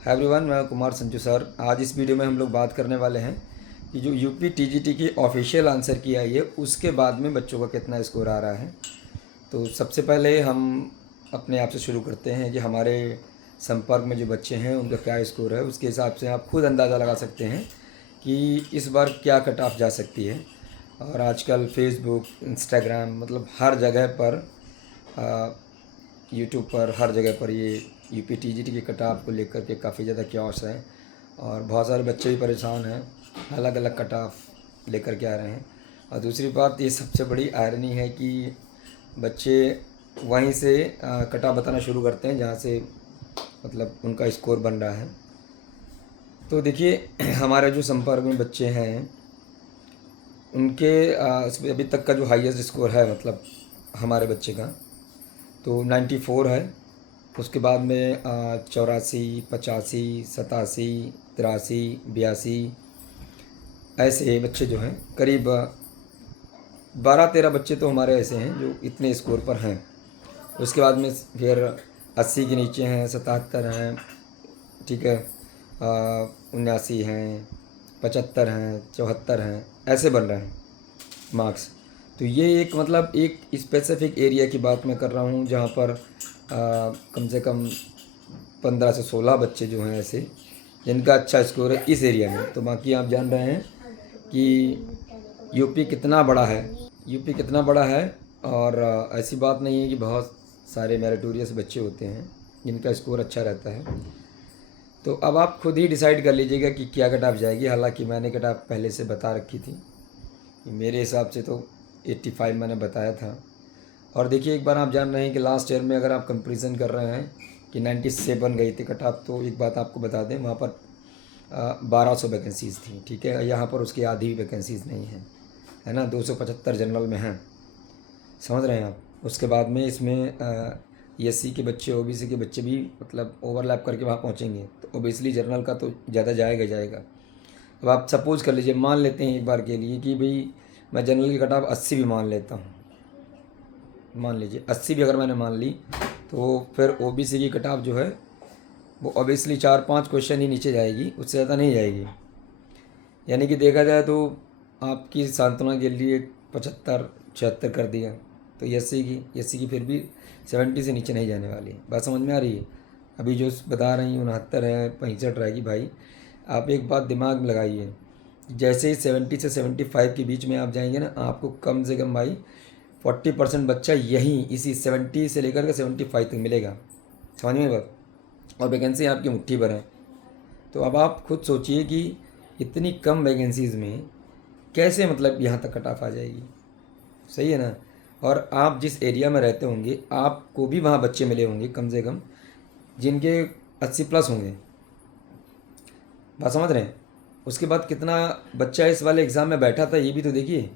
Hi everyone, मैं Kumar Sanju sir. आज इस वीडियो में हम लोग बात करने वाले हैं कि जो यूपी टीजीटी की ऑफिशियल आंसर की आई है उसके बाद में बच्चों का कितना स्कोर आ रहा है। तो सबसे पहले हम अपने आप से शुरू करते हैं कि हमारे संपर्क में जो बच्चे हैं उनका क्या स्कोर है। उसके हिसाब से आप खुद अंदाज़ा लगा सकते हैं कि इस बार क्या कट ऑफ जा सकती है। और आजकल फेसबुक, इंस्टाग्राम, मतलब हर जगह पर, यूट्यूब पर, हर जगह पर ये यूपी टीजीटी के कट ऑफ को लेकर के काफ़ी ज़्यादा क्योस है और बहुत सारे बच्चे भी परेशान हैं, अलग अलग कट ऑफ लेकर के आ रहे हैं। और दूसरी बात, ये सबसे बड़ी आयरनी है कि बच्चे वहीं से कट ऑफ बताना शुरू करते हैं जहाँ से मतलब उनका स्कोर बन रहा है। तो देखिए हमारे जो संपर्क में बच्चे हैं उनके अभी तक का जो हाईएस्ट स्कोर है मतलब हमारे बच्चे का तो 94 है। उसके बाद में 84, 85, 87, 83, 82 ऐसे बच्चे जो हैं करीब 12-13 बच्चे तो हमारे ऐसे हैं जो इतने स्कोर पर हैं। उसके बाद में फिर 80 के नीचे हैं, 77 हैं, ठीक है, 79 हैं, 75 हैं, 74 हैं, ऐसे बन रहे हैं मार्क्स। तो ये एक मतलब एक स्पेसिफिक एरिया की बात मैं कर रहा हूँ जहाँ पर कम से कम 15 से 16 बच्चे जो हैं ऐसे जिनका अच्छा स्कोर है इस एरिया में। तो बाकी आप जान रहे हैं कि यूपी कितना बड़ा है, यूपी कितना बड़ा है। और ऐसी बात नहीं है कि बहुत सारे मेरिटोरियस बच्चे होते हैं जिनका स्कोर अच्छा रहता है। तो अब आप खुद ही डिसाइड कर लीजिएगा कि क्या कट ऑफ जाएगी। हालांकि मैंने कट ऑफ पहले से बता रखी थी, मेरे हिसाब से तो 85 मैंने बताया था। और देखिए एक बार आप जान रहे हैं कि लास्ट ईयर में अगर आप कंपैरिजन कर रहे हैं कि 97 गई थी कट ऑफ, तो एक बात आपको बता दें वहाँ पर 1200 वैकेंसीज़ थी, ठीक है। यहाँ पर उसकी आधी भी वैकेंसीज़ नहीं है ना, 275 जनरल में हैं, समझ रहे हैं आप। उसके बाद में इसमें एससी के बच्चे, ओबीसी के बच्चे भी मतलब ओवरलैप करके वहाँ पहुँचेंगे, तो ओबियसली जनरल का तो ज़्यादा जाएगा। अब आप सपोज़ कर लीजिए, मान लेते हैं एक बार के लिए कि भाई मैं जनरल की कट ऑफ 80 भी मान लेता हूँ, मान लीजिए 80 भी अगर मैंने मान ली, तो फिर ओबीसी की कट ऑफ जो है वो ऑब्वियसली 4-5 क्वेश्चन ही नीचे जाएगी, उससे ज़्यादा नहीं जाएगी। यानी कि देखा जाए तो आपकी सांत्वना के लिए 75-76 कर दिया, तो एससी की फिर भी 70 से नीचे नहीं जाने वाली है। बात समझ में आ रही है। अभी जो बता रही 69 है, 65 रहेगी। भाई आप एक बात दिमाग में लगाइए, जैसे ही 70 से 75 के बीच में आप जाएंगे ना, आपको कम से कम भाई 40% बच्चा यहीं इसी 70 से लेकर के 75 तक मिलेगा, समझ में बात। और वैकेंसी आपकी मुट्ठी भर है। तो अब आप खुद सोचिए कि इतनी कम वैकेंसीज़ में कैसे मतलब यहाँ तक कट ऑफ आ जाएगी, सही है ना। और आप जिस एरिया में रहते होंगे आपको भी वहाँ बच्चे मिले होंगे कम से कम जिनके 80 प्लस होंगे, बात समझ रहे हैं। उसके बाद कितना बच्चा इस वाले एग्ज़ाम में बैठा था ये भी तो देखिए।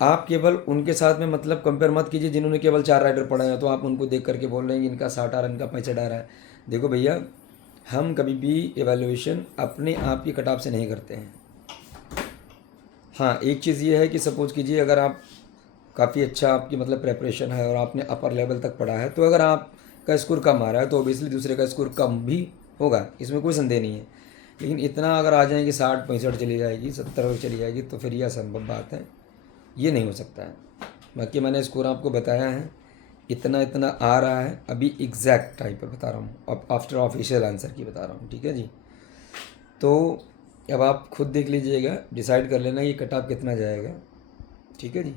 आप केवल उनके साथ में मतलब कंपेयर मत कीजिए जिन्होंने केवल 4 राइडर पढ़े हैं, तो आप उनको देख करके बोल रहे हैं कि इनका 60 आ रहा है, इनका 65 आ रहा है। देखो भैया, हम कभी भी एवेल्युएशन अपने आप की कट ऑफ से नहीं करते हैं। हाँ, एक चीज़ ये है कि सपोज कीजिए अगर आप काफ़ी अच्छा आपकी मतलब प्रेपरेशन है और आपने अपर लेवल तक पढ़ा है, तो अगर आपका स्कोर कम आ रहा है तो ओबियसली दूसरे का स्कोर कम भी होगा, इसमें कोई संदेह नहीं है। लेकिन इतना अगर आ जाएंगे 60-65 चली जाएगी, 70 चली जाएगी, तो फिर यह असंभव बात है, ये नहीं हो सकता है। बाकी मैंने स्कोर आपको बताया है, इतना इतना आ रहा है, अभी एग्जैक्ट टाइम पर बता रहा हूँ, अब आफ्टर ऑफिशियल आंसर की बता रहा हूँ, ठीक है जी। तो अब आप खुद देख लीजिएगा, डिसाइड कर लेना ये कट ऑफ कितना जाएगा, ठीक है जी।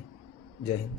जय हिंद।